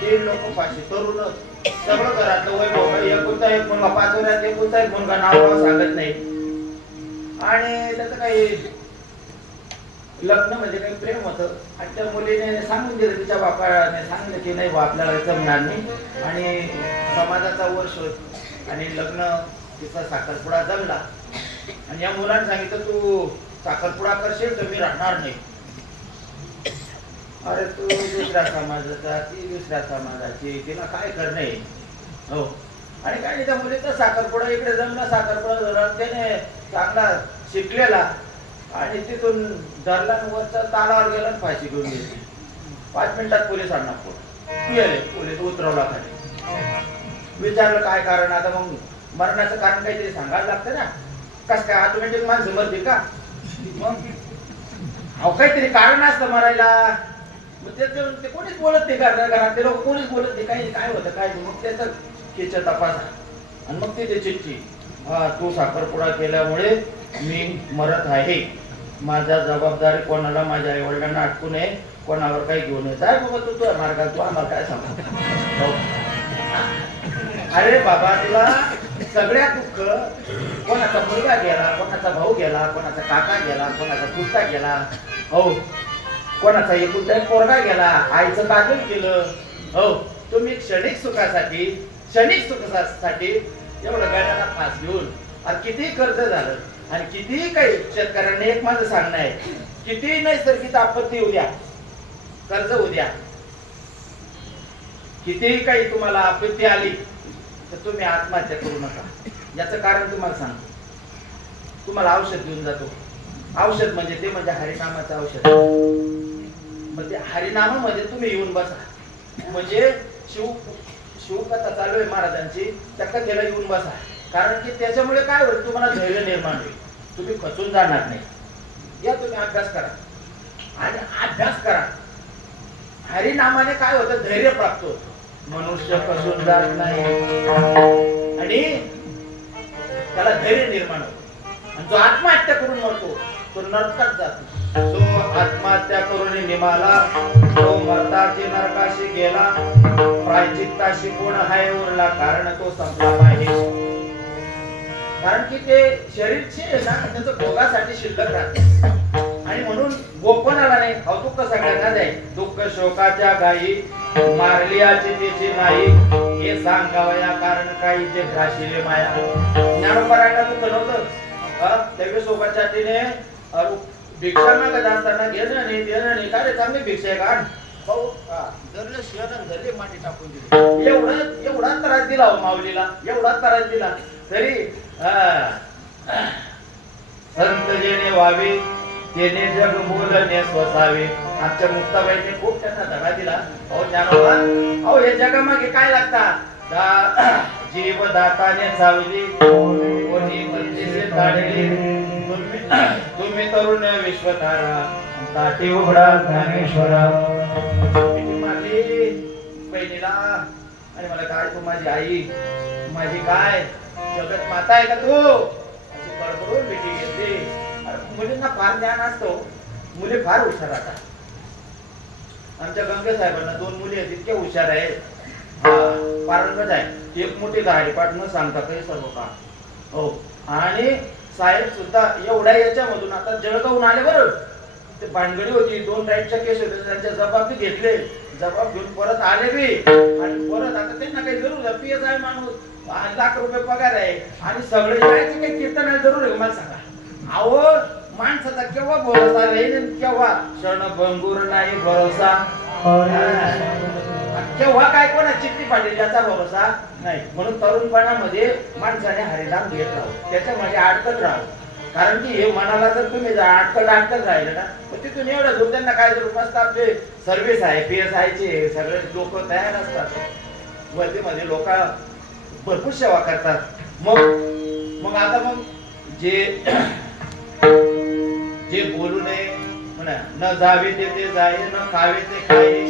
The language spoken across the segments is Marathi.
तीन लोक फाशी तरुणच सगळं घरातलं वैभव एकुलता एक मुलगा 5 वर्षात एकुलता एक मुलगा नाव सांगत नाही आणि त्याचं काही लग्न म्हणजे काही प्रेम होतं आणि त्या मुलीने सांगून दिलं तिच्या बापाने सांगितलं की नाही बा आपल्याला जमणार नाही आणि समाजाचा वर्ष आणि लग्न तिचा साखरपुडा जमला आणि या मुलाने सांगितलं तू साखरपुडा करशील तर मी राहणार नाही. अरे तू दुसऱ्या समाजाचा ती दुसऱ्या समाजाची तिला काय करणे हो आणि काय नाही त्या मुलीचा साखरपुडा इकडे जमला साखरपुडा झाला त्याने चांगला शिकलेला आणि तिथून धरला वरच्या तालावर गेला आणि फाशी घेऊन गेली. 5 मिनिटात पोलिसांना गेले पोलीस उतरवला खाली विचारलं काय कारण आता मग मरणाचं कारण काहीतरी सांगायला लागतं ना कस काय ऑटोमॅटिक माणसं मरतील का मग अहो काहीतरी कारण असतं मरायला मग ते कोणीच बोलत नाही घरात ते लोक कोणीच बोलत नाही काही काय होतं काय मग त्याचं केचं तपास आणि मग ते चिठ्ठी तू साखरपुडा केल्यामुळे मी मरत आहे माझा जबाबदारी कोणाला माझ्या आई वडिलांना अटकू नये कोणावर काही घेऊन नये जाय बाबा तू तुझ्या मार्गात तू आम्हाला काय सांग. अरे बाबा तुला सगळ्या दुःख कोणाचा मुलगा गेला कोणाचा भाऊ गेला कोणाचा काका गेला कोणाचा चुलता गेला हो कोणाचा एकुलता एक पोरगा गेला आईचं काजल केलं हो तुम्ही क्षणिक सुखासाठी एवढं गळ्याला फास घेऊन आणि किती कर्ज झालं आणि कितीही काही शेतकऱ्यांना एक माझं सांगणं आहे किती नैसर्गिक आपत्ती उद्या कर्ज उद्या कितीही काही तुम्हाला आपत्ती आली तर तुम्ही आत्महत्या करू नका. याचं कारण तुम्हाला सांगतो तुम्हाला औषध देऊन जातो. औषध म्हणजे ते म्हणजे हरिनामाचं औषध. मग ते हरिनामामध्ये तुम्ही येऊन बसा म्हणजे शिवकथा चालू आहे महाराजांची त्या कथेला येऊन बसा कारण की त्याच्यामुळे काय होईल तुम्हाला धैर्य निर्माण होईल तुम्ही खचून जाणार नाही. या तुम्ही अभ्यास करा आणि अभ्यास करा हरिनामाने काय होतं धैर्य प्राप्त होतं मनुष्य खचून जात नाही आणि त्याला धैर्य निर्माण होतं आणि जो आत्महत्या करून मरतो तो नरकात जातो. जो आत्महत्या करून निमाला तो मरताची नरकाशी गेला प्रायचित्ताशी कोण हाय उरला कारण तो संपला पाहिजे कारण की ते शरीरचे ना त्याचं भोगासाठी शिल्लक राहते आणि म्हणून गोपनाला नाही दुःख सगळ्यांना जाईल दुःख शोकाच्या गायी मारलियाची त्याची नाही हे सांगावया कारण काही जे ग्राशिले माया ज्ञानोपरायला दुःख नव्हतं तेव्हा शोकाच्या तिने भिक्षा मागत असताना घेणं नाही देणं नाही काय चांगली भिक्षा काढ भाऊ धरलं शिवण धरले माती टाकून दिली एवढा त्रास दिला माऊलीला एवढा त्रास दिला तरी संत जेणे व्हावे तेने जग बोलणे स्वसावे. आमच्या मुक्ताबाईने खूप त्यांना धडा दिला. अहो ज्ञानोबा अहो हे जगामागे काय लागता जीव दाताने चावली कोणी मतीसे ताडली तुम्ही तरुण विश्वतारा ताटी उघडा ज्ञानेश्वरा. मारली बहिणीला आणि मला काय तू माझी आई माझी काय जगत माता आहे का तू अशी बडबडून भेटी घेतली. मुलींना फार ज्ञान असतो मुली फार हुशार राहतात. आमच्या गंगे साहेबांना 2 मुली आहेत इतके हुशार आहेत पारंगत आहे एक मोठी हरिपाठ न सांगता काही सर्व का हो आणि साहेब सुद्धा एवढ्या याच्यामधून आता जळगावून आले बरं ते भानगडी होती 2 राईटच्या केस होते त्यांच्या जबाब बी घेतले जबाब घेऊन परत आले बी आणि परत आता त्यांना काही जरूर पीएस आहे माणूस 5 लाख रुपये पगार आहे आणि सगळे जायचे काही कीर्तन आहे जरूर आहे मला सांगा. अहो माणसाचा केव्हा भरोसा राहील केव्हा क्षण भंगूर नाही भरोसा केव्हा काय कोणा चिठ्ठी पाडली याचा भरोसा नाही. म्हणून तरुणपणामध्ये माणसाने हरिनाम घेत राहू त्याच्यामध्ये अडकत राहू कारण की हे मनाला जर तुम्ही अडकत राहिले ना मग तिथून एवढं दूर त्यांना काय जरूर नसतं आपले सर्व्हिस आहे PSI चे सगळे लोक तयार असतात वर्दीमध्ये लोक भरपूर सेवा करतात. मग आता मग जे बोलू नये म्हणा न जावे ते जाय न खावे ते खाये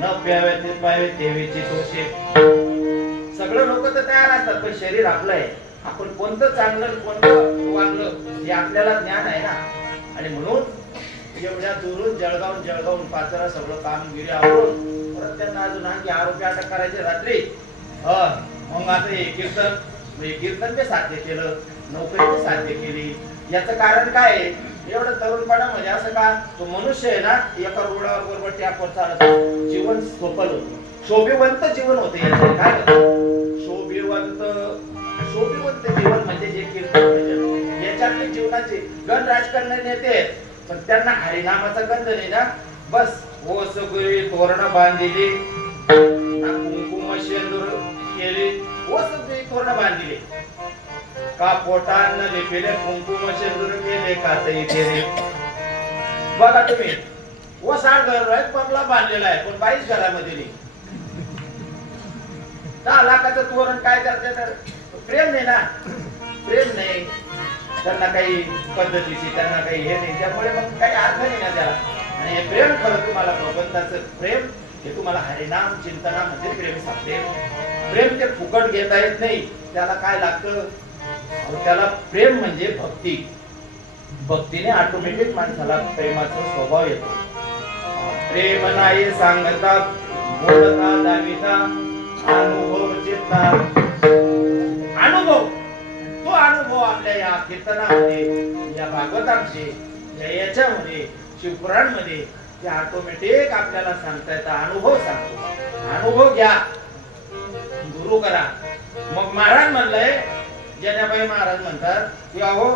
न प्यावे ते पावे तेवीची तोषे सगळे लोक तर तयार असतात पण शरीर आपलं आहे आपण कोणतं चांगलं कोणतं वागलं हे आपल्याला ज्ञान आहे ना. आणि म्हणून एवढ्या दुरून जळगावून पाचरा सगळं कामगिरी आवरून परत त्यांना अजून आणखी आरोपी अटक करायचे रात्री. मग आता हे कीर्तन ते साध्य केलं, नोकरी ते साध्य केली. याचं कारण काय आहे? एवढं तरुणपणा म्हणजे असं का तो मनुष्य आहे ना एका रुळावर बरोबर टॅपवर चालत जीवन सोपल होतं, शोभिवंत जीवन होते. याचं काय शोभिवंत जीवन म्हणजे जे कीर्तन भजन याच्यातले जीवनाचे गण राजकारणी नेते, पण त्यांना हरिनामाचा गंध नाही ना. बस हो सगळी तोरण बांधलेली, कुंकुम शेंदूर केले, हो सगळी तोरण बांधलेली का पोटान लिपिले कुंकुम शेंदूर केले का ते केले. बघा तुम्ही व 60 घर आहेत, बंगला बांधलेला आहे, पण 22 घरामध्ये नाही. 10 लाखाचं तोरण काय करते तर प्रेम नाही ना, प्रेम नाही त्यांना, काही पद्धतीची त्यांना काही हे नाही, त्यामुळे मग काही अर्थ नाही ना त्याला. आणि हे प्रेम खरं तुम्हाला भगवंताचं प्रेम हे तुम्हाला हरिनाम चिंतनामध्ये प्रेम सापडेल. प्रेम ते फुकट घेता येत नाही, त्याला काय लागतं? त्याला प्रेम म्हणजे भक्ती. भक्तीने ऑटोमॅटिक माणसाला प्रेमाचा स्वभाव येतो. प्रेम नाही सांगता बोलता दाविता अनुभव चित्ता. अनुभव तो अनुभव आपल्या या कीर्तनामध्ये, या भागवतांमध्ये, याच्यामध्ये, शिवपुराणमध्ये ते ऑटोमॅटिक आपल्याला सांगता येतं. अनुभव सांगतो, अनुभव घ्या, गुरु करा. मग महाराज म्हणलंय, जनाबाई महाराज म्हणतात की अहो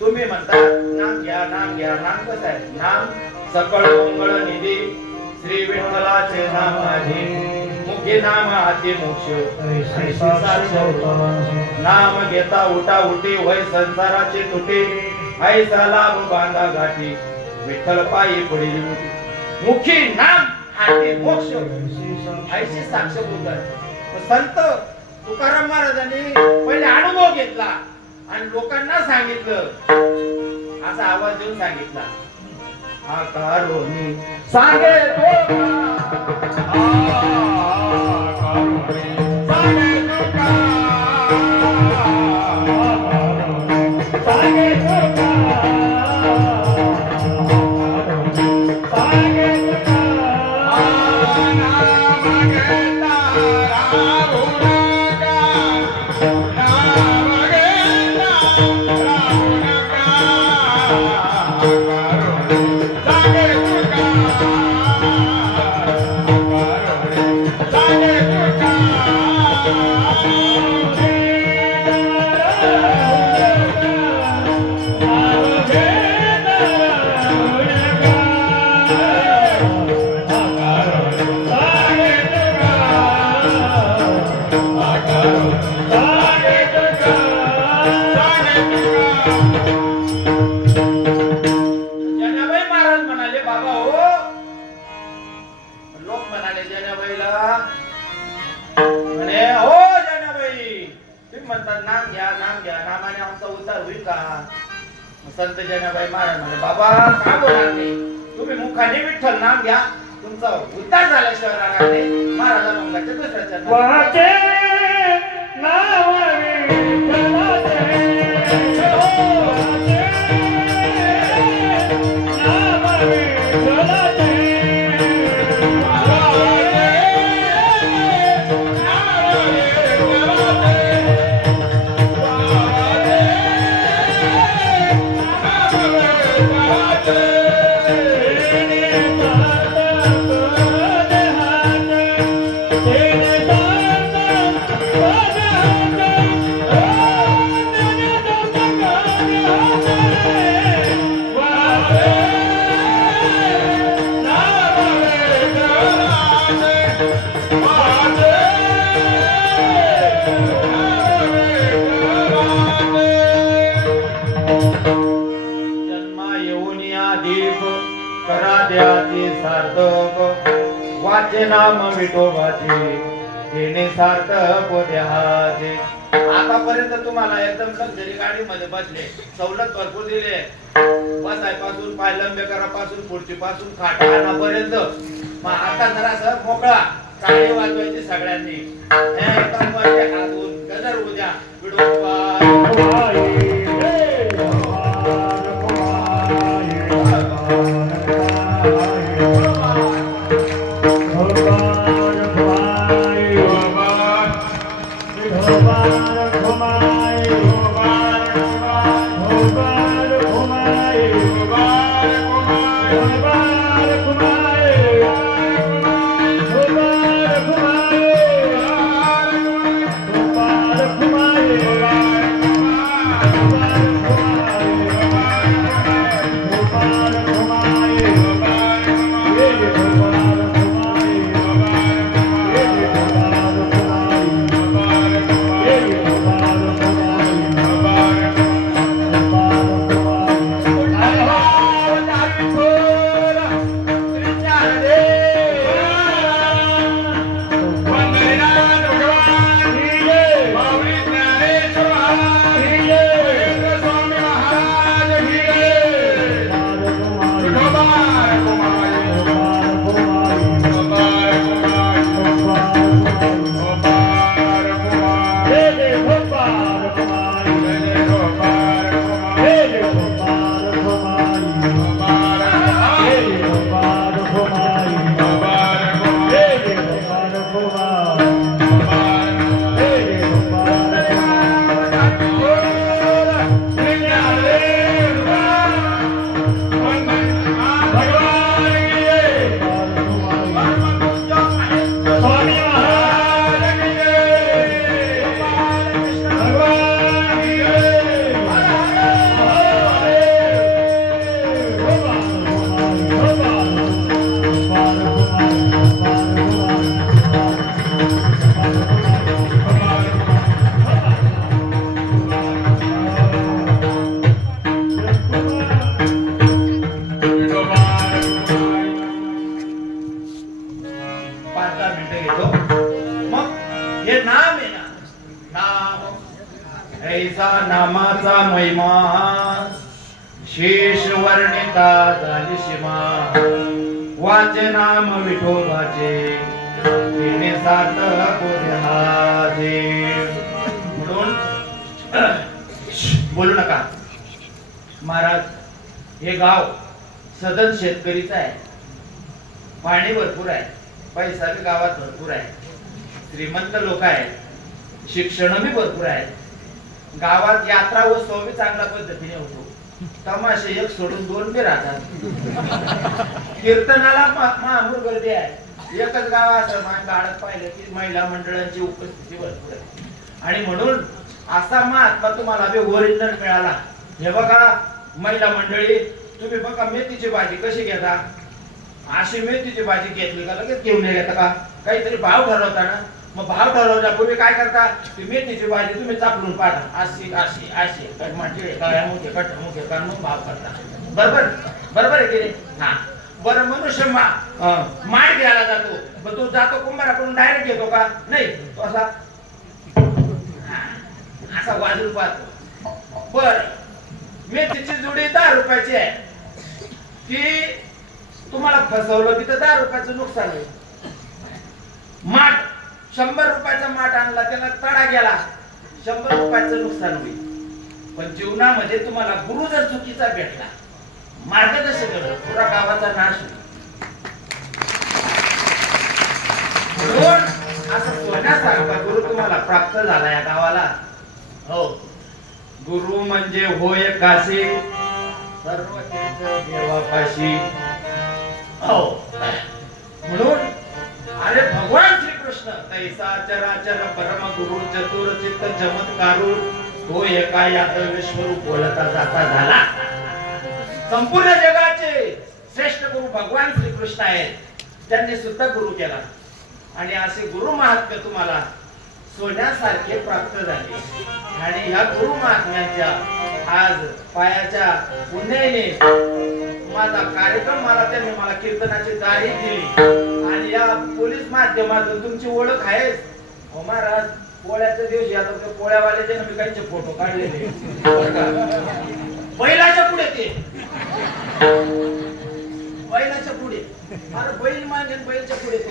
तुम्ही म्हणता नाम घ्या, नाम घ्या. नाम कसं आहे? नाम सकळ मंगळ निधी श्री विठ्ठलाचे नाम माझे, मुखी नाम हाती मोक्ष. नाम घेता उठा उठी होय संसाराची तुटी, ऐसा लाभ बांधा घाटी विठ्ठल पायी पडली मोठी. मुखी नाम हाती मोक्ष ऐशी साक्ष बोलतात. संत तुकाराम महाराजांनी पहिले अनुभव घेतला आणि लोकांना सांगितलं, असा आवाज देऊन सांगितला. आकारोनी सांगे संत जनाबाई महाराज म्हणे बाबा का बोलणार नाही, तुम्ही मुखाने विठ्ठल नाम घ्या, तुमचा उद्धार झाल्याशिवाय राहणार नाही. महाराजा मंगाचे दुसऱ्या चरणात वाचे नाम विठोबाचे देणे सार्थक द्याचे. आतापर्यंत तुम्हाला एकदम लक्झरी गाडीमध्ये बसले, सवलत भरपूर दिले, बसायपासून पाय लंबे करापासून खुर्ची पासून खाट आणापर्यंत. मग आता जरा मोकळा टाळी वाजवायची सगळ्यांनी, एकदम हातून गजर उद्या विठोबा Oh, नामाचा महिमा शेष वर्णिता झाली सीमा वाचे नाम विठोबाचे तिने सात कोऱ्याचे म्हणून बोलू नका महाराज. हे गाव सदन शेतकरीचं आहे, पाणी भरपूर आहे, पैसा बी गावात भरपूर आहे, श्रीमंत लोक आहेत, शिक्षण बी भरपूर आहे, गावात यात्रा उत्सव बी चांगल्या पद्धतीने होतो, तमाशे एक सोडून दोन बी राहतात, कीर्तनाला महामूर गर्दी आहे. एकच गाव असं गाडत पाहिलं की महिला मंडळांची उपस्थिती भरपूर आहे. आणि म्हणून असा महात्मा तुम्हाला बी ओरिजिनल मिळाला. हे बघा महिला मंडळी, तुम्ही बघा मेथीची भाजी कशी घेता, अशी मेथीची भाजी घेतली का लगेच घेऊन येता का, काहीतरी भाव ठरवता ना, मग भाव ठरवण्यापूर्वी काय करता, ती मेथीची भाजी तुम्ही चापलून पाठा, अशी अशी अशी म्हणजे काळ्या मुखे कट मुखे काढून भाव करता. बरोबर बरोबर आहे की नाही? हा बरं. मनुष्य माठ घ्यायला जातो, मग तो जातो कुंभाराकडून डायरेक्ट घेतो का? नाही, तो असा असा वाजून पाहतो. बर, मेथीची जुडी 10 रुपयाची आहे, ती तुम्हाला फसवलं की तर 10 रुपयाचं नुकसान आहे. माठ 100 रुपयाचा माठ आणला, त्याला तडा गेला, 100 रुपयाचं नुकसान होईल. पण जीवनामध्ये तुम्हाला गुरु जर चुकीचा भेटला, मार्गदर्शक केलं, पुरा गावाचा नाश होईल. असं सोन्यासारखा गुरु तुम्हाला प्राप्त झाला या गावाला. हो, गुरु म्हणजे होय काशी सर्व तीर्थ देवापाशी. हो, म्हणून अरे भगवान श्रीकृष्ण तैसा चराचर परम गुरु चतुर चित्त चमत्कारू तो एका यादव विश्वरूप बोलता जाता झाला. संपूर्ण जगाचे श्रेष्ठ गुरु भगवान श्रीकृष्ण आहेत, त्यांनी सुद्धा गुरु केला. आणि असे गुरु महात्म्य तुम्हाला सोन्यासारखे प्राप्त झाले. आणि ह्या गुरु महात्म्यांच्या आज पायाच्या पुण्याने माझा कार्यक्रम त्यांनी मला कीर्तनाची तारीख दिली. आणि या पोलीस माध्यमातून तुमची ओळख आहे. हो महाराज, पोळ्याच्या दिवशी आता पोळ्यावाल्याचे मी काहीचे फोटो काढलेले, बैलाच्या पुढे ते बैलाच्या पुढे, अरे बैल मागे बैलच्या पुढे तो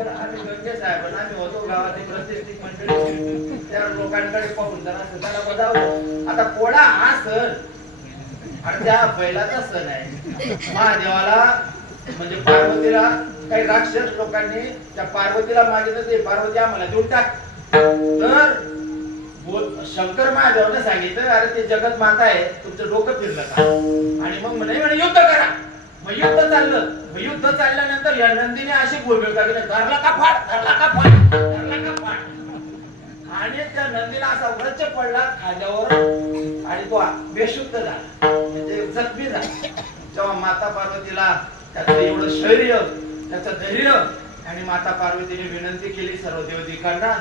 आम्ही गंगे साहेब आम्ही होतो गावातील प्रतिष्ठित मंडळी, त्या लोकांकडे पाहून जरा बजावलं. आता पोळा हा सण आणि त्या बैलाचा सण आहे. महादेवाला म्हणजे पार्वतीला काही राक्षस लोकांनी त्या पार्वतीला मागितलं ते पार्वती आम्हाला देऊन टाक. तर शंकर महादेवने सांगितलं अरे ते जगत माता आहे तुमचं डोकं फिरलं का. आणि मग म्हणे युद्ध करा. मग युद्ध चाललं. युद्ध चालल्यानंतर या नंदीने अशी बोलबेल का धरला का फाड धरला का फाड धरला का फाड. आणि त्या नंदीला असा व्रच पडला खांद्यावर आणि तो बेशुद्ध झाला म्हणजे जखमी झाला. तेव्हा माता पार्वतीला त्याचं एवढं शौर्य त्याचं धैर्य आणि माता पार्वतीने विनंती केली सर्व देवदिकांना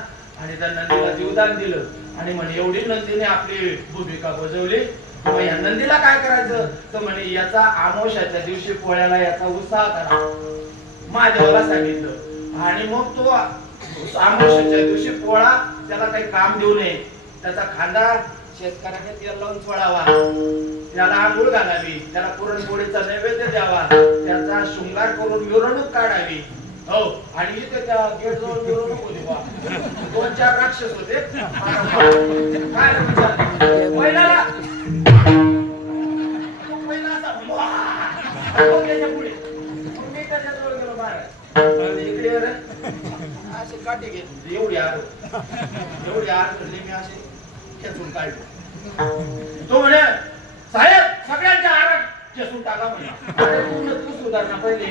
आणि त्या नंदीला जीवदान दिलं. आणि म्हणे एवढी नंदीने आपली भूमिका बजावली. मग या नंदीला काय करायचं तर म्हणे याचा अमावस्याच्या दिवशी पोळ्याला याचा उत्साह करा. महादेवाला सांगितलं. आणि मग तो अमावस्याच्या दिवशी पोळा त्याला काही काम देऊ नये. त्याचा खांदा शेतकऱ्याने तेल लावून चोळावा. त्याला आंघोळ घालावी. त्याला पुरणपोळीचा नैवेद्य द्यावा. त्याचा शृंगार करून मिरवणूक काढावी. हो आणि इथे त्या गेट जवळ मिरवणूक होती बा. 2-4 राक्षस होते. काय पहिल्याला पुढे मी त्याच्याजवळ गेलो महाराज इकडे असे काठी घेतली एवढी आर धरली मी असे खेचून काढले. तो म्हणे साहेब सगळ्यांच्या आरात खेचून टाका म्हणे. तू सुधारणा पहिले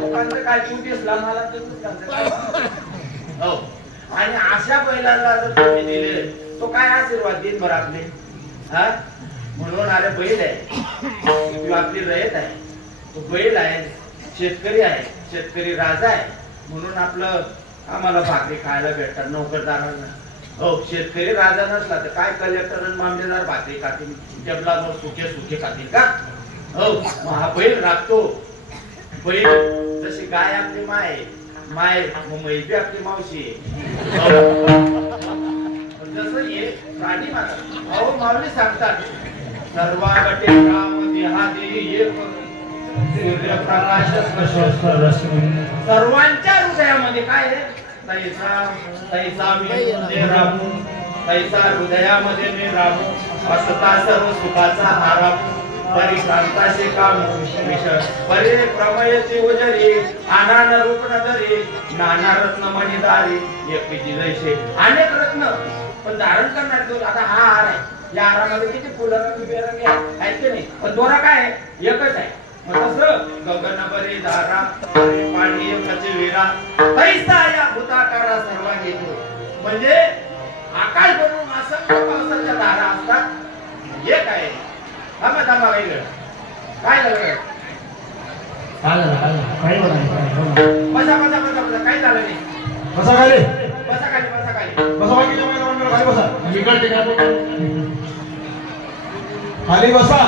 लोकांचं काय तू दिसला मला हो. आणि अशा बैलांना जर तुम्ही दिले तो काय आशीर्वाद देईन बरं आपले. हा म्हणून अरे बैल आहे आपली रयत आहे. तो बैल आहे शेतकरी आहे शेतकरी राजा आहे म्हणून आपलं आम्हाला भाकरी खायला भेटतात नोकरदारांना. हो शेतकरी राजा नसला तर काय कलेक्टर आणि मामलेदार भाकरी खातील जबला सुखे खातील का. हो मग हा बैल राखतो. बैल जशी गाय आपली माय म्हैस बी आपली मावशी आहे. जसं हे प्राणी माता अहो माऊली सांगतात सर्वागटे राम देहादी एक सूर्यप्रकाश सर्वांच्या हृदयामध्ये काय आहे तैसा मी रामू तैसा हृदयामध्ये मी रामू असता सर्व सुखाचा आराम परिक्रांताशे काम परे प्रमयचे उजरी आनान रूप नजरी नाना रत्न मणिदारी एकटी जैसे अनेक रत्न पण धारण करणार. आता हा हार आहे या हारामध्ये किती फुलं रंगबिरंगी आहेत की नाही पण दोरा काय आहे एकच आहे. मग तसं गगन बरे धारा पाणी एकच विरा तैसा या भूताकारा सर्वांनी म्हणजे आकाश बनवून असंख्य पावसाच्या धारा असतात. एक आहे थांबा वेगळं काय झालं बसा काय झालं नाही. बसा खाली खाली बसा.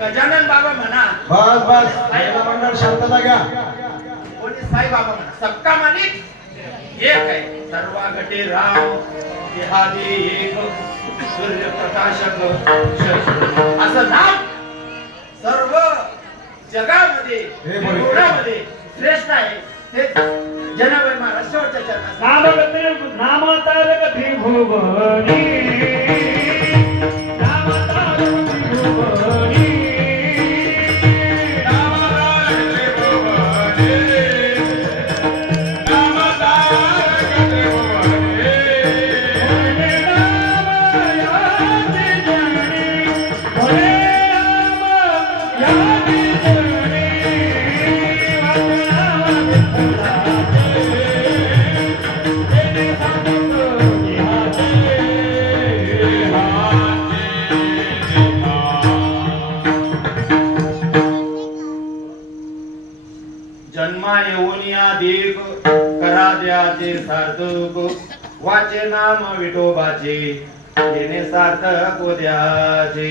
गजानन बाबा म्हणा बस मंडळ शांतता घ्या. कोणी साई बाबा म्हणा सबका मालिक एक आहे. सर्वागटे राम देहादी एक सूर्य प्रकाशक असं नाम सर्व जगामध्ये जीवनामध्ये श्रेष्ठ आहे. ते जनाबाई महाराज शेवटच्या चरणात नाम तारक भुवनी सार्थक वाचे नाम विठोबाचे येणे सार्थक उद्याचे.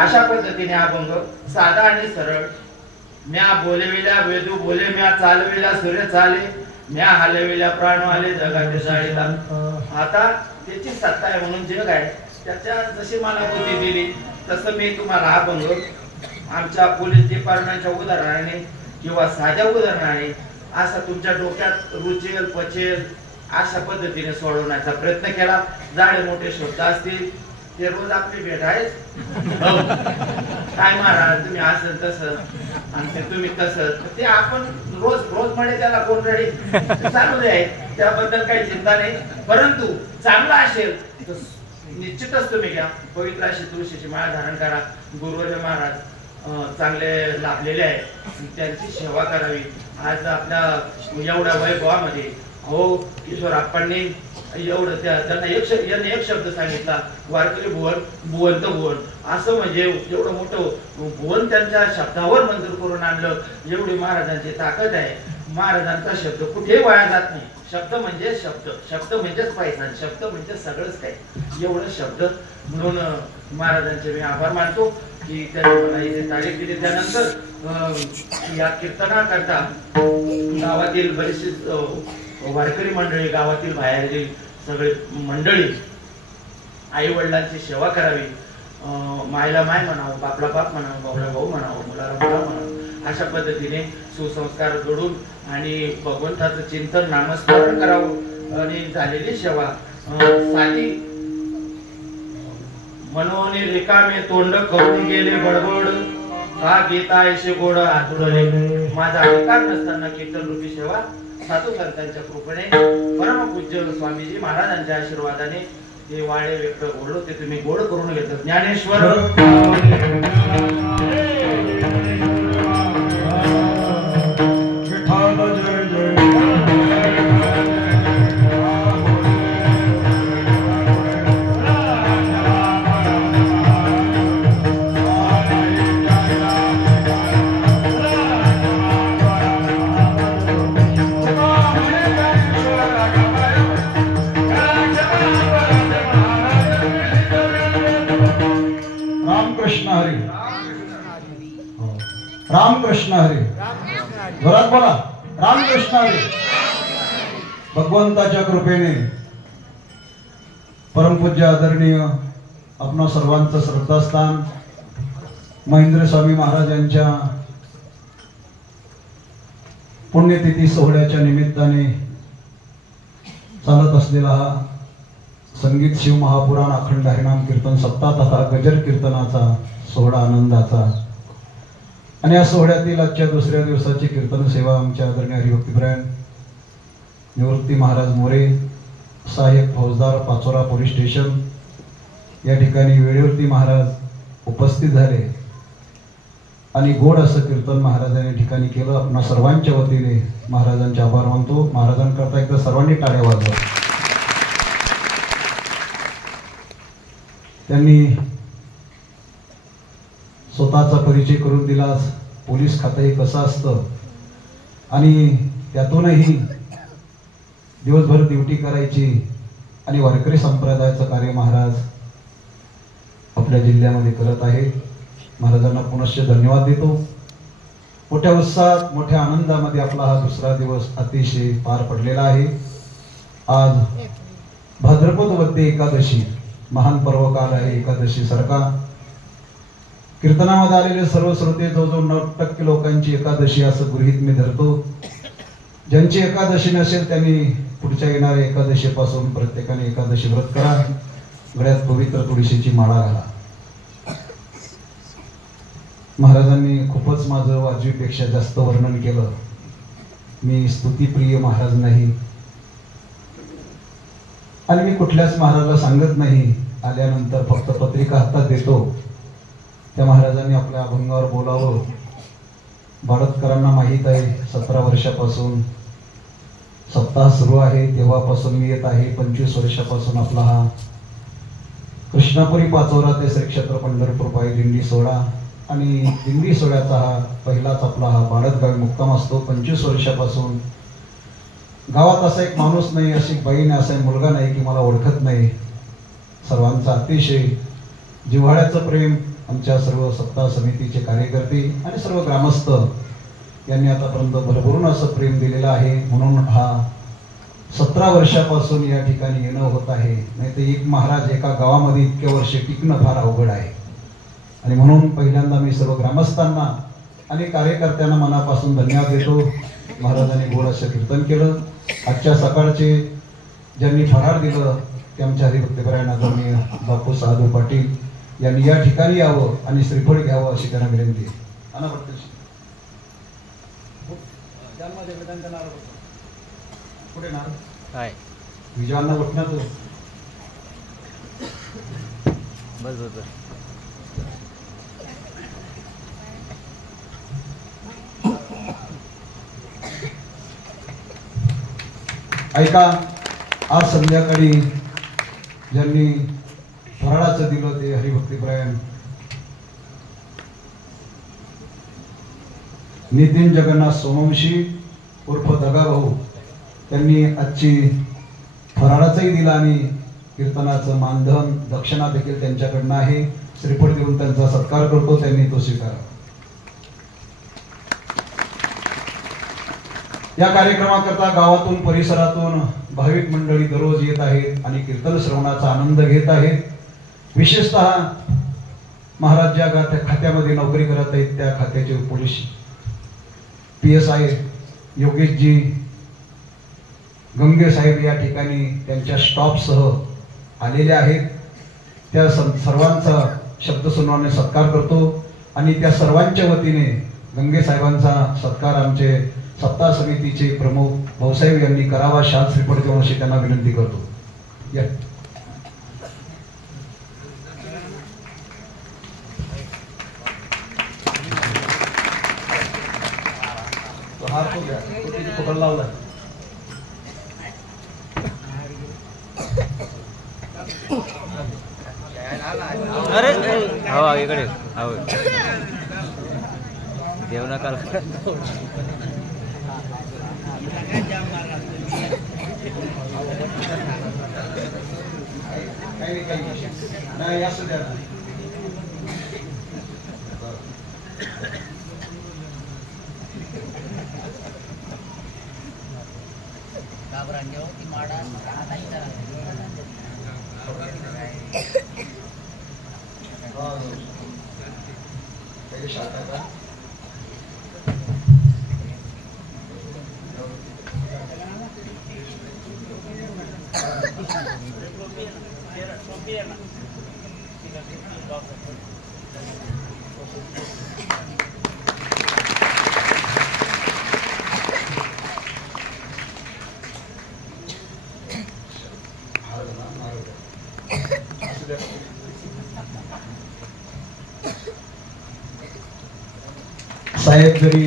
अशा पद्धतीने अभंग साधा आणि सरळ म्या बोलविल्या वेदू बोले, म्या चालविल्या सूर्य चाले, म्या हलविल्या प्राण आले जगाच्या शाळेला. आता त्याची सत्ता आहे म्हणून जग आहे. त्याच्या जशी मला बुद्धी दिली तसं मी तुम्हाला अभंग आमच्या पोलीस डिपार्टमेंटच्या उदाहरणाने किंवा साध्या उदाहरणाने असा तुमच्या डोक्यात रुचेल पचेल अशा पद्धतीने सोडवण्याचा प्रयत्न केला. जाडे मोठे शब्द असतील ते रोज आपली भेट आहे. काय महाराज तुम्ही असं तसं आणि ते तुम्ही तसं ते आपण रोज रोज म्हणे त्याला कोण रेडी चालू आहे. त्याबद्दल काही चिंता नाही. परंतु चांगला असेल तर निश्चितच तुम्ही घ्या. पवित्र अशी तुळशीची माळ धारण करा. गुरुवर्य महाराज चांगले लाभलेले आहेत, त्यांची सेवा करावी. आज आपल्या एवढ्या वैभवामध्ये हो किशोर आप्पांनी एवढं त्यांना एक शब्द सांगितला, वारकरी भुवन भुवंत भुवन. असं म्हणजे एवढं मोठं भुवन त्यांच्या शब्दावर मंजूर करून आणलं. एवढी महाराजांची ताकद आहे. महाराजांचा शब्द कुठेही वाया जात नाही. शब्द म्हणजे शब्द, शब्द म्हणजेच पैसा, शब्द म्हणजे सगळंच काही. एवढं शब्द म्हणून महाराजांचे मी आभार मानतो की त्यांनी मला इथे तारीख दिली. त्यानंतर या कीर्तना करता गावातील बरेचसे वारकरी मंडळी, गावातील बाहेरील सगळे मंडळी आई वडिलांची सेवा करावी. मायला माय म्हणावं, बापला बाप म्हणावं, भाऊला भाऊ म्हणावं, मुलाला मुला म्हणावं. अशा पद्धतीने सुसंस्कार जोडून आणि भगवंताचं चिंतन नामस्मरण करावं. आणि झालेली सेवा साधी मनोनी रिकामे तोंड करून गेले बडबड, का गीता ऐशे गोड आतुरले. माझा अधिकार नसताना कीर्तन रूपी सेवा साधू संतांच्या कृपेने परमपूज्य स्वामीजी महाराजांच्या आशीर्वादाने ते वाळे व्यक्त घोडलो ते तुम्ही गोड करून घेतात. ज्ञानेश्वर रामकृष्ण हरी. जोरात बोला, रामकृष्ण हरी. भगवंताच्या कृपेने परमपूज्य आदरणीय आपणा सर्वांचं श्रद्धास्थान महेंद्र स्वामी महाराजांच्या पुण्यतिथी सोहळ्याच्या निमित्ताने चालत असलेला हा संगीत शिव महापुराण अखंड हरिनाम कीर्तन सप्ताह तथा गजर कीर्तनाचा सोहळा आनंदाचा. आणि या सोहळ्यातील आजच्या दुसऱ्या दिवसाची कीर्तन सेवा आमच्या आदरणीय हरिभक्तीपरायण निवृत्ती महाराज मोरे, सहाय्यक फौजदार, पाचोरा पोलीस स्टेशन या ठिकाणी वेळेवरती महाराज उपस्थित झाले आणि गोड असं कीर्तन महाराजांनी ठिकाणी केलं. आपणा सर्वांच्या वतीने महाराजांचे आभार मानतो. महाराजांकरता एकदा सर्वांनी टाळ्या वाजवा. त्यांनी स्वतःचा परिचय करून दिलाच. पोलीस खातं हे कसं असतं आणि त्यातूनही दिवसभर ड्युटी करायची आणि वारकरी संप्रदायाचं कार्य महाराज आपल्या जिल्ह्यामध्ये करत आहेत. महाराजांना पुनश्च धन्यवाद देतो. मोठ्या उत्साहात मोठ्या आनंदामध्ये आपला हा दुसरा दिवस अतिशय पार पडलेला आहे. आज भाद्रपद वद्य एकादशी महान पर्व काल आहे. एकादशी सारखा कीर्तनामध्ये आलेले सर्व श्रोते जवळजवळ 90% लोकांची एकादशी असं गृहीत मी धरतो. ज्यांची एकादशी नसेल त्यांनी पुढच्या येणाऱ्या एकादशीपासून प्रत्येकाने एकादशी व्रत करा. गळ्यात पवित्र तुळशीची माळा घाला. महाराजांनी खूपच माझं वाजवीपेक्षा जास्त वर्णन केलं. मी स्तुतीप्रिय महाराज नाही आणि मी कुठल्याच महाराजाला सांगत नाही. आल्यानंतर फक्त पत्रिका हातात देतो. त्या महाराजांनी आपल्या अभंगावर बोलावं. बाळतकरांना माहीत आहे 17 वर्षापासून सप्ताह सुरू आहे तेव्हापासून मी येत आहे. 25 वर्षापासून आपला हा कृष्णापुरी पाचोरा ते श्री क्षेत्र पंढरपूर पायी दिंडी सोहळा आणि दिंडी सोहळ्याचा हा पहिलाच आपला हा बाळतगावी मुक्काम असतो. 25 वर्षापासून गावात असा एक माणूस नाही, अशी बहीण, असा एक मुलगा नाही की मला ओळखत नाही. सर्वांचा अतिशय जिव्हाळ्याचं प्रेम आमच्या सर्व सप्ताह समितीचे कार्यकर्ते आणि सर्व ग्रामस्थ यांनी आतापर्यंत भरभरून असं प्रेम दिलेलं आहे, म्हणून हा 17 वर्षापासून या ठिकाणी येणं होत आहे. नाही तर एक महाराज एका गावामध्ये इतके वर्ष टिकणं फार अवघड आहे. आणि म्हणून पहिल्यांदा मी सर्व ग्रामस्थांना आणि कार्यकर्त्यांना मनापासून धन्यवाद देतो. महाराजांनी गोड असं कीर्तन केलं. आजच्या सकाळचे ज्यांनी फराळ दिलं ते आमच्या हरिभक्तपरायण आदरणीय बापू साधू पाटील यांनी या ठिकाणी यावं आणि श्रीफळ घ्यावं अशी त्यांना विनंती आहे. पुढे ना काय विजयाला उठणार तो बस होतं. ऐका, आज संध्याकाळी ज्यांनी फराळाचं दिलं ते हरिभक्तीपरायण नितीन जगन्नाथ सोमवंशी उर्फ दगाभाऊ त्यांनी आजची फराळाचंही दिला आणि कीर्तनाचं मानधन दक्षिणा देखील त्यांच्याकडनं आहे. श्रीफळ देऊन त्यांचा सत्कार करतो, त्यांनी तो स्वीकारा. या कार्यक्रमाकरता गावातून परिसरातून भाविक मंडळी दररोज येत आहेत आणि कीर्तन श्रवणाचा आनंद घेत आहेत. विशेषतः महाराज ज्या खात्यामध्ये नोकरी करत आहेत त्या खात्याचे पोलीस PSI योगेशजी गंगे साहेब या ठिकाणी त्यांच्या स्टॉपसह आलेले आहेत. त्या सर्वांचा शब्दसन्मानाने सत्कार करतो आणि त्या सर्वांच्या वतीने गंगे साहेबांचा सत्कार आमचे सत्ता समितीचे प्रमुख भाऊसाहेब यांनी करावा. शाल श्रीफळ देऊन अशी त्यांना विनंती करतो. या हार तो घ्या, तो तिथे पकड लावला. अरे हवा इकडे हवा देऊ नका. नाही असू द्या ना. साहेब जरी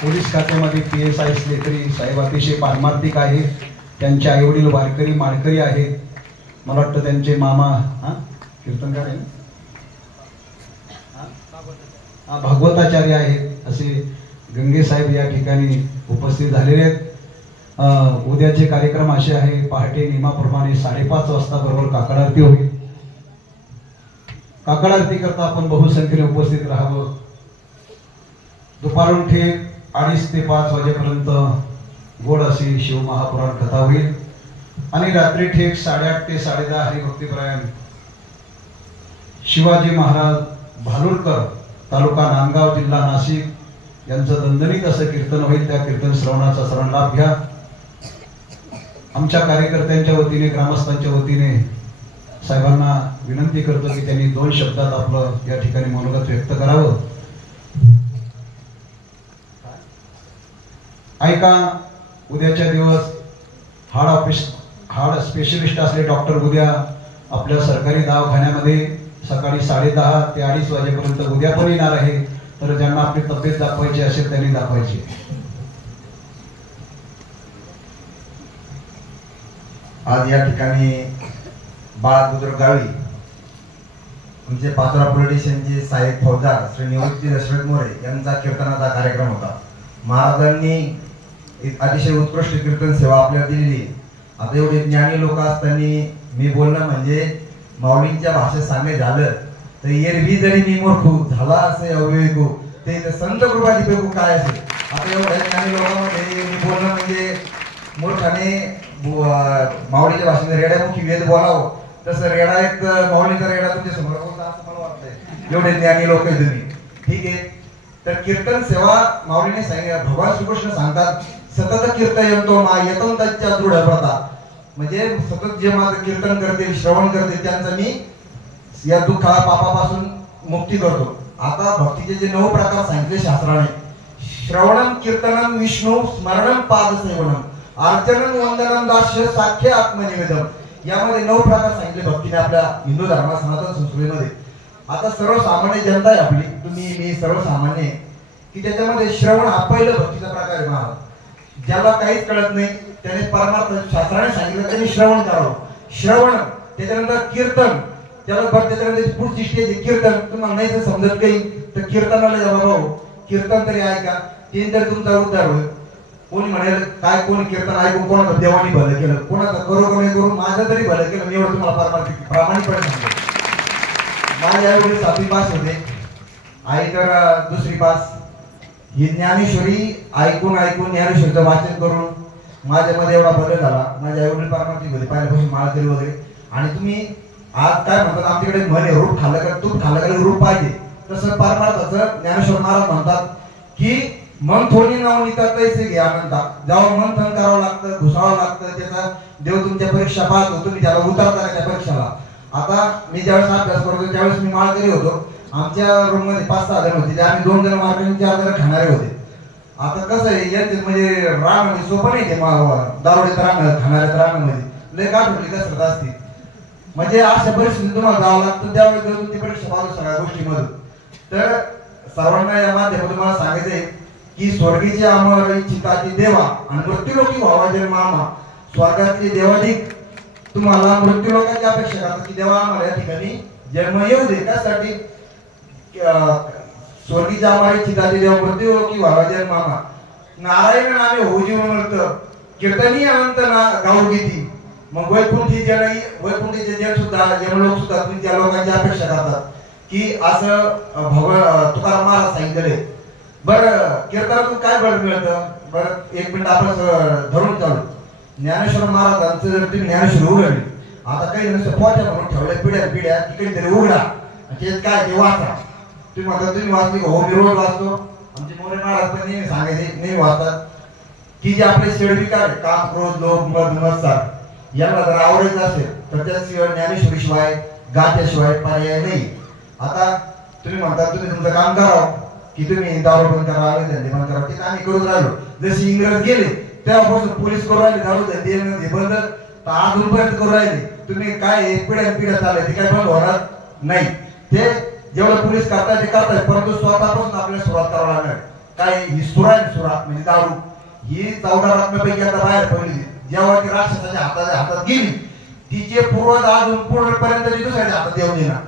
पोलीस खात्यामध्ये PSI असले तरी साहेब अतिशय पारमार्थिक आहेत. त्यांचे आई वडील वारकरी माळकरी आहेत. मला वाटतं त्यांचे मामा कीर्तनकार आहे ना, भागवताचार्य आहेत. असे गंगे साहेब या ठिकाणी उपस्थित झालेले आहेत. उद्याचे कार्यक्रम असे आहे, पहाटे नियमाप्रमाणे 5:30 वाजता बरोबर काकड आरती होईल. काकड आरती करता आपण बहुसंख्येने उपस्थित राहावं. दुपारून ठेक 2:30 ते 5 वाजेपर्यंत गोड अशी शिवमहापुराण कथा होईल आणि रात्री ठेक 8:30 ते 10:30 हरिभक्तीपरायण शिवाजी महाराज भालुरकर तालुका नांदगाव जिल्हा नाशिक यांचं दणदणीत असं कीर्तन होईल. त्या कीर्तन श्रवणाचा सरळ लाभ घ्या. आमच्या कार्यकर्त्यांच्या वतीने ग्रामस्थांच्या वतीने साहेबांना विनंती करतो की त्यांनी 2 शब्दात आपलं या ठिकाणी मनोगत व्यक्त करावं. ऐका, उद्याच्या दिवस हार्ट स्पेशलिस्ट असले डॉक्टर उद्या आपल्या सरकारी दवाखान्यामध्ये सकाळी 10:30 ते 2:30 वाजेपर्यंत उद्या पण येणार आहे. तर ज्यांना आपली तब्येत दाखवायची असेल त्यांनी दाखवायची. आज या ठिकाणी बाळ बुजुर्ग गावी आमचे पाचोरा पोलीस स्टेशनचे साहेब फौजदार श्री निवृत्ती दशरथ मोरे यांचा कीर्तनाचा कार्यक्रम होता. महाराजांनी एक अतिशय उत्कृष्ट कीर्तन सेवा आपल्याला दिलेली. आता एवढे ज्ञानी लोक असताना मी बोलणं म्हणजे माऊलींच्या भाषेत सांगायचं झालं तर एरवी जरी मी मूर्ख झाला असे अविवेकू ते संत कृपादीपैकी काय असेल. आता एवढ्या ज्ञानी लोकांमध्ये मी बोलणं म्हणजे मूर्खाने माऊलीच्या भाषेने रेड्यामुखी वेद बोलावं, तसं रेडा एक माऊलीचा रेडा तुमच्या समोर बोलता असं मला वाटतंय. एवढे ज्ञानी लोक आहे तुम्ही, ठीक आहे. तर कीर्तन सेवा माऊलीने सांगितलं, भगवान श्रीकृष्ण सांगतात सतत कीर्तयंतो मा येतो त्याच्या दृढ व्रता, म्हणजे सतत जे माझं कीर्तन करतील श्रवण करतील त्यांचं मी या दुःखा पापापासून मुक्ती करतो. आता भक्तीचे जे 9 प्रकार सांगितले शास्त्राने, श्रवणम कीर्तनम विष्णू स्मरणम पादसेवनम अर्चनम वंदनम दास्य साख्य आत्मनिवेदन, यामध्ये 9 प्रकार सांगितले भक्तीने आपल्या हिंदू धर्मात सनातन संस्कृतीमध्ये. आता सर्वसामान्य जनता आहे आपली, तुम्ही मी सर्वसामान्य, की त्याच्यामध्ये श्रवण हा पहिला भक्तीचा प्रकार आहे. महाराज ज्याला काहीच कळत नाही त्याने परमार्थ शास्त्राने सांगितलं त्यांनी श्रवण करावं. श्रवण, त्याच्यानंतर कीर्तन, त्याला त्याच्यानंतर पुढची स्टेज कीर्तन. तुम्हाला नाही तर समजत काही तर कीर्तनाला जा बाबा, कीर्तन तरी ऐका, तीन तरी तुमचा उद्धार होईल. कोणी म्हणेल काय, कोणी कीर्तन ऐकून कोणाचं देवानी भलं केलं, कोणाचं करू का नाही करू, माझं तरी भलं केलं, मी एवढं तुम्हाला प्रामाणिकपणे सांगतो. माझ्या आई वडील 7वी पास होते, आई तर 2री पास. ही ज्ञानेश्वरी ऐकून ज्ञानेश्वरीचं वाचन करून माझ्यामध्ये एवढा बदल झाला. माझ्या आई वडील पारमार्थिक होते पहिल्यापासून माळकरी वगैरे. आणि तुम्ही आज काय म्हणतात आमच्याकडे म्हणे, रूप खाल्लं का तूप खाल्लं का रूप पाहिजे, तसं परमार्थाचं ज्ञानेश्वर महाराज म्हणतात की मन थोडी नाव निघतात तैसे घ्या म्हणतात. जेव्हा मंथन करावं लागतं, घुसावं लागतं, त्याचा देव तुमच्या परीक्षा पाहतो, तुम्ही त्याला उतरता का त्या परीक्षेला. आता मी ज्यावेळेस अभ्यास करतो त्यावेळेस मी माळकरी होतो. आमच्या रूम मध्ये 5-6 जण होते, आम्ही 2 जण माळकरी 4 जण खाणारे होते. आता कसं आहे यांचे म्हणजे राहणं सोपं नाही, ते दारोडीत राहणं खाणाऱ्यात राहण्यामध्ये लय गाठ होती कसरत असते. म्हणजे अशा परिस्थितीत तुम्हाला जावं लागतं, त्यावेळेस तुमची परीक्षा पाहतो सगळ्या गोष्टीमधून. तर सर्वांना या माध्यमातून मला सांगायचंय की स्वर्गीचे अमर इच्छिताची देवा आणि मृत्यूलोकी व्हावा जन्मामा. स्वर्गातले देवाधिक तुम्हाला मृत्यूलोकाची अपेक्षा करतात की देवा आम्हाला या ठिकाणी जन्म येऊ दे. त्यासाठी स्वर्गीचे अमर इच्छिताची देवा मृत्यूलोकी व्हावा जन्मामा. नारायण नामे हो जीवन मिळतं कीर्तनी अनंत गाऊ गीती. मग वैकुंठीचे जन सुद्धा यमलोक सुद्धा तुम्ही त्या लोकांची अपेक्षा करतात की असं तुकाराम महाराज सांगितले. बरं कीर्तनातून काय बळ मिळतं, बरं 1 मिनिट आपण धरून चालू. ज्ञानेश्वर महाराजांचं जर तुम्ही ज्ञानेश्वर उघडली, आता काही नुसतं पोट्या म्हणून ठेवल्या पिढ्या तिकडे तरी उघडा, ते काय ते वाचा. तुम्ही म्हणता तुम्ही वाचली हो, मी रोज वाचतो. आमचे मोरे महाराज पण नेहमी सांगायचे, नेहमी वाचतात की जे आपले शेडविकार काम क्रोध लोभ मद मत्सर यांना जर आवडायचं असेल तर त्याशिवाय ज्ञानेश्वरीशिवाय गात्याशिवाय पर्याय नाही. आता तुम्ही म्हणता तुम्ही तुमचं काम करावं की तुम्ही दारू बंद करा, धंदे बंद करा, ते आम्ही करून राहिलो. जसे इंग्रज गेले तेव्हापासून पोलीस करून राहिले दारू धंदे बंद, तर अजूनपर्यंत करून राहिले. तुम्ही काय पिढ्या चालले ते काय बंद होणार नाही. ते जेवढं पोलीस करताय ते करताय, परंतु स्वतःपासून आपल्याला सुरुवात करावं लागणार. काय ही सुरा म्हणजे दारू ही 14 रत्नापैकी आता बाहेर पडली. जेव्हा ती राक्षसाच्या हातात गेली, तिचे पूर्वज अजून पूर्णपर्यंत दुसऱ्याच्या हातात येऊन येणार.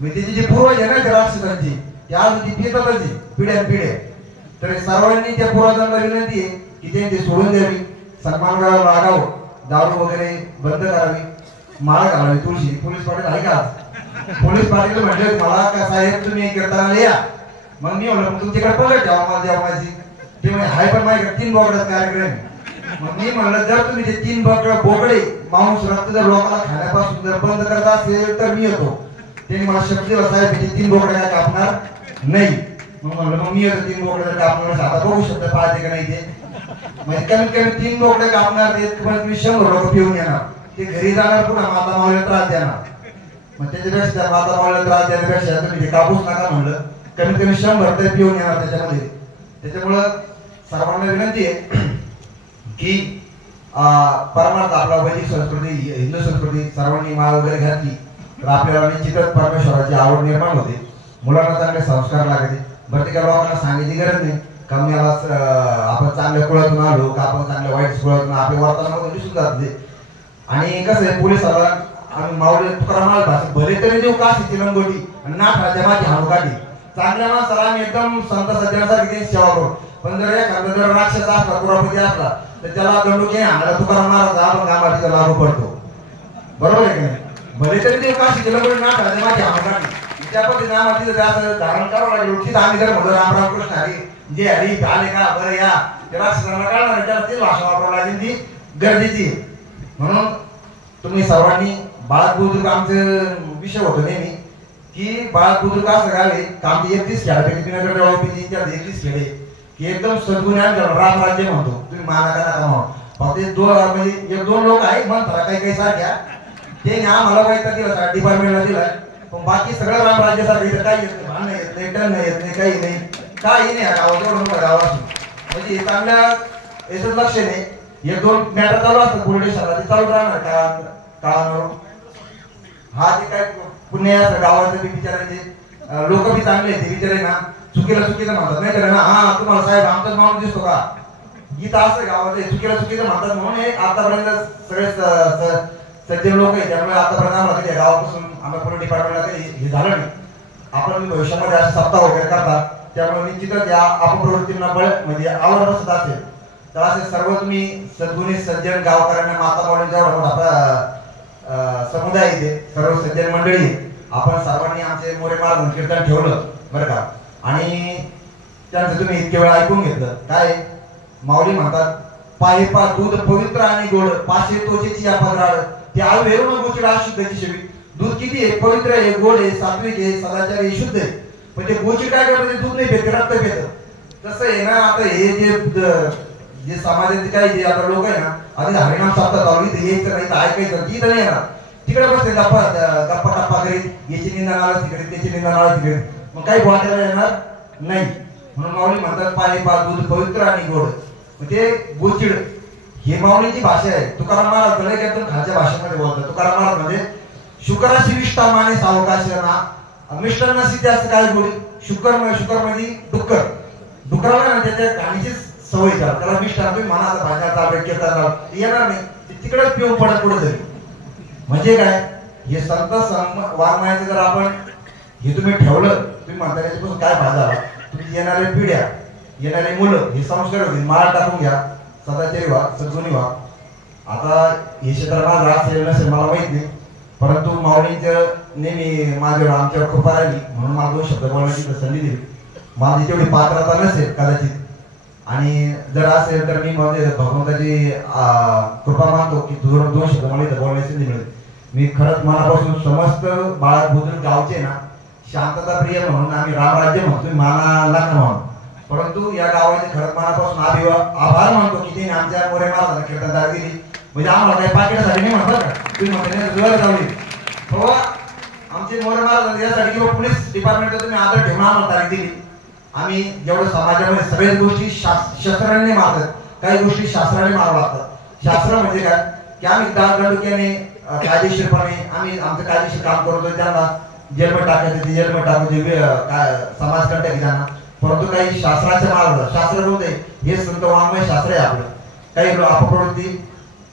म्हणजे तिचे जे पूर्वज आहे ना त्या राक्षसांची, ते अजून ती पितातच पिढ्या. तर सर्वांनी त्या पूर्वजांना विनंती आहे की त्यांनी सोडून द्यावी, सन्मान लागावं, दारू वगैरे बंद करावी, माळा घालावी तुळशी. पोलीस पाटील आहे का? पोलीस पाटील म्हटले मला का साहेब तुम्ही कीर्तनाला या. मग मी म्हणलं तुमच्याकडे पकड ठेवा मला जेवणाची. ते म्हणजे हाय पण माझ्याकडे 3 बोकड्याचा कार्यक्रम. मग मी म्हणलं जर तुम्ही ते 3 बोकडे माणूस रक्त जर लोकांना खाण्यापासून जर बंद करत असेल तर मी येतो. त्यांनी मला शब्द दिला साहेब ते 3 बोकडे काय कापणार नाही. मग म्हणलं मग मी येतो 3 बोकडे जर कापणार. आता बघू शकता पाहते का नाही ते. म्हणजे कमीत कमी 3 बोकडे कापणार ते तुम्ही 100 लोक पिऊन येणार. ते घरी जाणार पुन्हा माता मावळ्या त्रास देणार. मग त्याच्यापेक्षा माता मावळ्या त्रास देण्यापेक्षा तुम्ही ते कापूच नका म्हणलं. कमीत कमी 100 ते पिऊन येणार त्याच्यामध्ये. त्याच्यामुळं सर्वांना विनंती आहे की परमार्थ आपला वैदिक संस्कृती हिंदू संस्कृती सर्वांनी माळ वगैरे घातली तर आपल्याला निश्चितच परमेश्वराची आवड निर्माण होते. मुलांना चांगले संस्कार लागते. प्रत्येक लोकांना सांगायची गरज नाही का मी आपण चांगल्या कुळातून आलो का आपण चांगल्या वाईट कुळातून आपले वर्तनामध्ये दिसून जाते. आणि कसं आहे पोलिसाला आम्ही माऊली तुकाराम महाराज भाषेत भले तरी देऊ काशीची लंगोटी आणि नाथराजा माझी हाणू काढी. चांगल्या माणसाला आम्ही एकदम संत सज्जनासारखी त्यांची सेवा करू. पण जर एखादा जर राक्षस असला कुरापती असला तर त्याला दंडुके आणायला तुकाराम महाराज आपण कामाटीचा लागू पडतो. बरोबर आहे की नाही? भले तरी देऊ काशीची लंगोटी नाथराजा माझी हाणू काढी. त्या पद्धतीने आम्हाला तिथं असं धारण करावं लागेल. तिथं आम्ही जर म्हणतो राम कृष्ण हरी जे हरी आले का बरं या त्याला राक्षसांना कळणार नाही, त्याला ती भाषा वापरावी लागेल, ती गरजेची आहे. म्हणून तुम्ही सर्वांनी बाळक बुद्रुक आमचं विषय होतो नेहमी की बाळक बुद्रुक असं गाव आहे का आमची 31 खेळापैकी 31 खेळे की एकदम सद्गुणी राम राज्य म्हणतो. तुम्ही माना का म्हणून फक्त म्हणजे 1-2 लोक आहे म्हणतात काही सारख्या ते आम्हाला माहिती दिलं डिपार्टमेंटला दिलाय, पण बाकी सगळं राम राज्यासारखं इथं काही येत नाही, भांडण येत नाही, टन येत नाही, काही नाही, काही नाही. गावात एवढं मोठं गाव असून म्हणजे चांगल्या याच लक्ष नाही. 1-2 मॅटर चालू असतात पोलीस स्टेशनला, ते चालू राहणार काळानुरूप. हा ते काय पुणे गावाचं बी बिचारांचे लोक बी चांगले आहेत, ते बिचारे ना चुकीचं म्हणतात नाही तर ना हा तुम्हाला साहेब आमचाच माणूस दिसतो का इथं असं गावात चुकीचं म्हणतात. म्हणून हे आतापर्यंत सगळे सज्जन लोक आहेत, त्यामुळे आतापर्यंत आम्हाला कधी गावापासून आम्हाला पोलीस डिपार्टमेंटला कधी हे झालं नाही. आपण भविष्यामध्ये असे सप्ताह वगैरे करतात, त्यामुळे निश्चितच या अपप्रवृत्तींना बळ म्हणजे आवड बसत असेल तर असे सर्व तुम्ही सद्गुणी सज्जन गावकऱ्यांना माता माऊली जेवढा मोठा समुदाय इथे सर्व सज्जन मंडळी आपण सर्वांनी आमचे मोरे महाराज कीर्तन ठेवलं बरं का. आणि त्यांचं तुम्ही इतके वेळा ऐकून घेतलं. काय माऊली म्हणतात पाहे पा दूध पवित्र आणि गोड पाशे तोचेची या पदराड ते आळवेरून गोचिडा शुद्धची शेवी. दूध किती आहे? पवित्र आहे, गोड आहे, सात्विक आहे, सदाचार आहे, शुद्ध आहे. पण ते गोचिड काय करतं? ते दूध नाही पेत, रक्त पेत. तसं आहे ना. आता हे जे समाजाचे काही जे आता लोक आहे ना आधी हरिनाम सप्ताह चालू इथे यायचं नाही तर ऐकायचं तिथं नाही येणार, तिकडे बसते गप्पा टप्पा करीत याची निंदा नाला तिकडे त्याची निंदा नाला तिकडे, मग काही बोलायला येणार नाही. म्हणून माऊली म्हणतात पाहे पा दूध पवित्र आणि गोड. ते गोचिड ही माऊलीची भाषा आहे. तुकाराम महाराज गळे एकदम खालच्या भाषेमध्ये बोलतात. तुकाराम महाराज म्हणजे शुकराशी विष्ठा माने सावकाश ना मिष्टांनाशी त्याच काय गोडी. शुकर म्हणजे डुकराला ना त्याच्या गाणीची सवय त्याला मिष्टान तुम्ही मनाचा भाज्याचा केला येणार नाही, तिकडेच पिऊन पडत पुढे जाईल. म्हणजे काय हे संत वाङ्मयाचं जर आपण हे तुम्ही ठेवलं तुम्ही म्हणता त्याच्यापासून काय फायदा. तुम्ही येणाऱ्या पिढ्या येणारे मुलं हे संस्कार होतील. माळ टाकून घ्या, सदाचारी व्हा, सद्गुणी व्हा. आता हे क्षेत्र माझं असेल नसेल मला माहित नाही, परंतु माऊलींचं नेहमी माझ्यावर आमच्यावर कृपा राहिली म्हणून मला 2 शब्द बोलण्याची संधी दिली. माझी तेवढी पात्रता नसेल कदाचित, आणि जर असेल तर मी म्हणजे भगवंताची कृपा मानतो की 2 शब्द मला इथं बोलण्याची संधी मिळेल. मी खरंच मनापासून समस्त बाळक बुद्रुक गावचे ना शांतता प्रिय म्हणून आम्ही रामराज्य म्हणतो, माना नका म्हणून, परंतु या गावाचे खरंच मनापासून आभार मानतो की त्यांनी आमच्या मोरे महाराजांना कीर्तनदार दिली. म्हणजे आम्हाला काही पाकिटासाठी नाही म्हणतात का तुम्ही म्हणता जोर जावली हो आमचे मोरे महाराज यासाठी किंवा पोलीस डिपार्टमेंटला तुम्ही आदर ठेवून आम्हाला तारीख दिली. आम्ही जेवढं समाजामध्ये सगळ्याच गोष्टी शास्त्राने मारतात, काही गोष्टी शास्त्राने मारावं लागतात. शास्त्र म्हणजे काय की आम्ही दंडुक्याने कायदेशीरपणे आम्ही आमचं कायदेशीर काम करतो. त्यांना जेलमध्ये टाकायचं ते जेलमध्ये टाकायचे काय समाजकंटक त्यांना, परंतु काही शास्त्राच्या मार्ग शास्त्र कोणते हे संत वाङ्मय शास्त्र आहे आपलं. काही अपप्रवृत्ती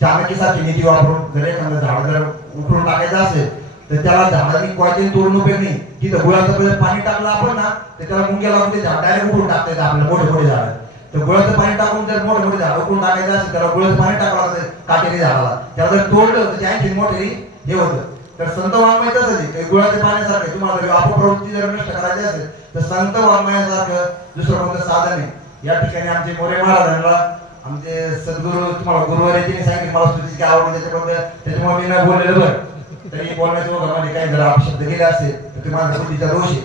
चाणक्यसारखी नीती वापरून जर एखादं झाड जर उकळून टाकायचं असेल तर त्याला झाडांनी क्वायचे तोडून उपयोग नाही. तिथं गुळाचं पहिले पाणी टाकलं आपण ना तर त्याला मुंग्या लागून ते झाड डायरेक्ट उकळून टाकता येतं आपल्याला. मोठे झाड तर गुळाचं पाणी टाकून जर मोठे झाड उकळून टाकायचं असेल त्याला गुळाचं पाणी टाकावं लागतं काटेरी झाडाला. त्याला जर तोडलं तर त्या मोठे हे होतं. तर संत वाङ्मय तसंच आहे, गुळाच्या पाण्यासारखं तुम्हाला अपप्रवृत्ती जर नष्ट करायची असेल तर संत वाङ्मयासारखं दुसरं कोणतं साधन आहे. या ठिकाणी आमचे मोरे महाराजांना आमचे सद्गुरू तुम्हाला गुरुवारी सांगितले मला स्तुतीची काय आवड त्याच्यामुळे मी न बोललेलं बरं तरी बोलण्याच्या ओघामध्ये काही जर अपशब्द गेले असेल तर ते माझ्या बुद्धीचा दोष आहे.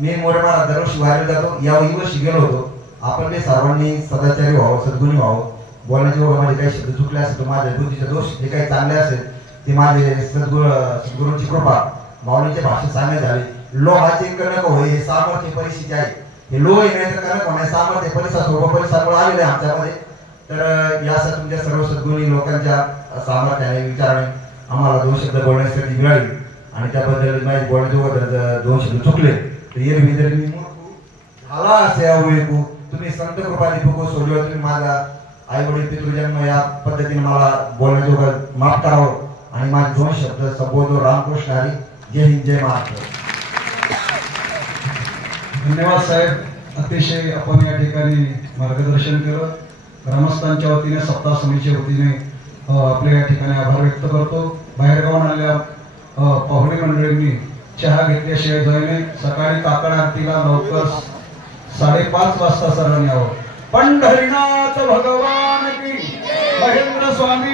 मी मोरे महाराज दरवर्षी बाहेर जातो, याही वर्षी गेलो होतो. आपण ते सर्वांनी सदाचारी व्हावं, सद्गुणी व्हावं. बोलण्याच्या ओघामध्ये काही शब्द चुकले असेल तर माझ्या बुद्धीचा दोष, जे काही चांगले असेल ते माझे सद्गुरूंची कृपा. माऊलीच्या भाषेत सांगण्यात झाले लोहाचे कणक होय हे सामर्थ्य परिस्थिती आहे. हे लोह येण्याचं कणक होण्या सामर्थ्य परिसरामुळे आलेले आहे आमच्यामध्ये. तर यासाठी तुमच्या सर्व सद्गुणी लोकांच्या सामर्थ्याने विचाराने आम्हाला 2 शब्द बोलण्याची संधी मिळाली आणि त्याबद्दल माझे बोलण्याचे 2 शब्द चुकले तर एरवी जर मी झाला असे अवयकू तुम्ही संत कृपाने फुकू सोडले. तुम्ही माझा आई वडील पितृजन्म या पद्धतीने मला बोलण्याजोगं माफ करावं आणि माझे 2 शब्द संबोधो. रामकृष्ण हरी. जय हिंद, जय महाराष्ट्र. धन्यवाद साहेब. अतिशय आपण या ठिकाणी मार्गदर्शन केलं. ग्रामस्थांच्या वतीने सप्ताह समितीच्या वतीने आपल्या या ठिकाणी आभार व्यक्त करतो. बाहेरगावून आलेल्या पाहुणे मंडळींनी चहा घेतल्याशिवाय जाणे. सकाळी काकड आरतीला लवकर 5:30 वाजता सर्वांनी यावं. पंढरीनाथ भगवान की. महेंद्र स्वामी